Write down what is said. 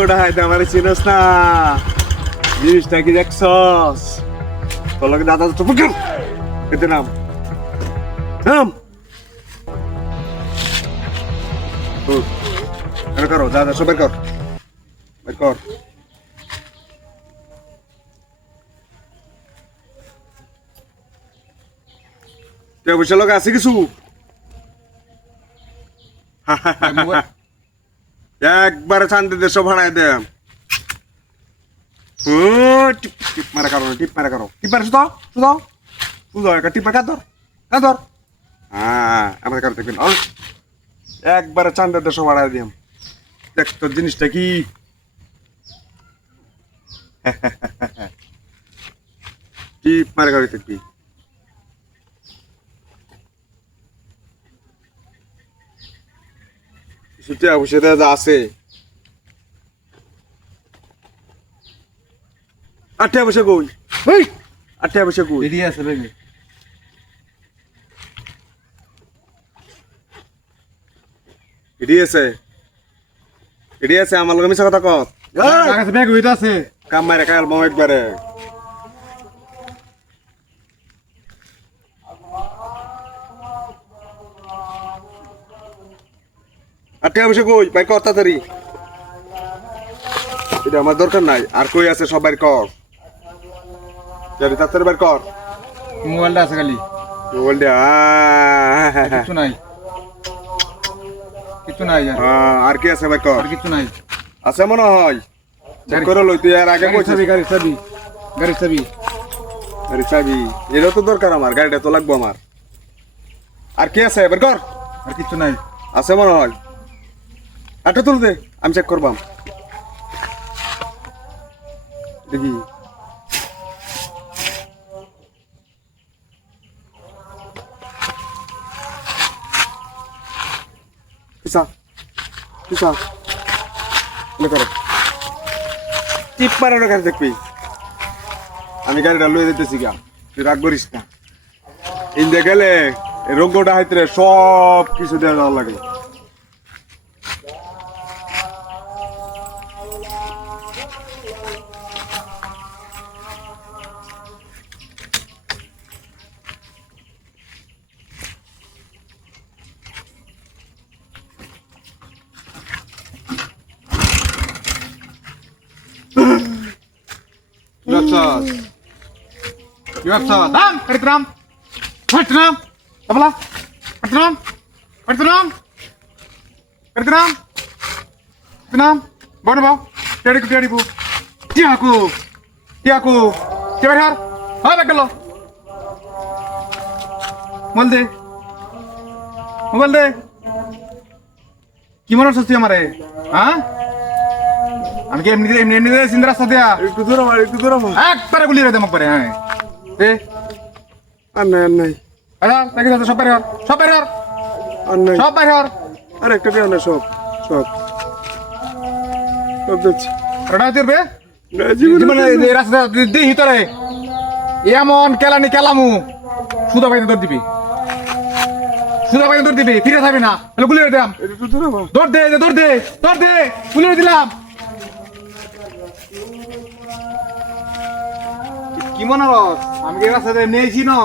রোগটা হাইতে আমার চিনস না জিনিসটা কি দেখছস তোলকে দাদা তো পকড় এতে নাম নাম তো এর করো দাদা সবাই কর বের কর তে বসে লোক আছে কিছু একবারে শান্তি দেশ ভাড়ায় দে টিপ মারা কারো টিপ মারা কারো টিপ মারা শুধু শুধু শুধু একটা টিপ মারা ধর হ্যাঁ আমার কারো দেখবেন একবারে চান্দের দেশ ভাড়ায় দিম দেখ তোর জিনিসটা কি টিপ মারা কারো দেখবি সুতে বসে যা আছে আটটা বসে কই ওই আটটা বসে কই এদিকে আছে ভাই এডি আছে আমার লগে মিছা কথা কত কাছে ব্যাগ হইতা আছে কাম মারে কাল মো একবারে আটটা বসে কই ভাই কর তাড়াতাড়ি এটা আমার দরকার নাই আর কই আছে সবাই কর যদি তাড়াতাড়ি বের কর মোবাইলটা আছে খালি মোবাইল দে কিছু নাই কিছু নাই আর কি আছে ভাই কর আর কিছু নাই আছে মনে হয় চেক করে লই তুই আর আগে কইছিস গাড়ি চাবি আরে চাবি এটা তো দরকার আমার গাড়িটা তো লাগবে আমার আর কি আছে বের কর আর কিছু নাই আছে মনে হয় আটা তুল দে আমি চেক করবাম দেখি কিসা কিসা লেখো টিপ মারানোর কাছে দেখবি আমি গাড়িটা লয়ে যেতেছি গা তুই রাগ করিস না ইন্দে গেলে রোগটা হাইতে সব কিছু দেওয়া যাওয়া লাগে Dam, Pertram, Pertram, apa lah? Pertram, Pertram, Pertram, Pertram, bawa bawa, tiada bu, tiaku, coba lihat, apa kalau, mobile deh, gimana sosial mare, ah? আমি কি এমনি সিন রাস্তা দিয়া একটু দূর আমার একবারে গুলি রে দেমক পারে হ্যাঁ এ আর নাই আচ্ছা দেখি সব বাইরে হর আর নাই সব বাইরে হর আর একটা কেন সব দেখছি রডা দিবে জীবনে মানে এই রাস্তা দি হিতরে এমন কেলামু সুদা বাইতে দৌড় দিবি ফিরে থাকবি না তাহলে গুলি রে দাম একটু দূর আমার দৌড় দে গুলি রে দিলাম কি মনে হস আমি কি রাস্তা নিয়েছি না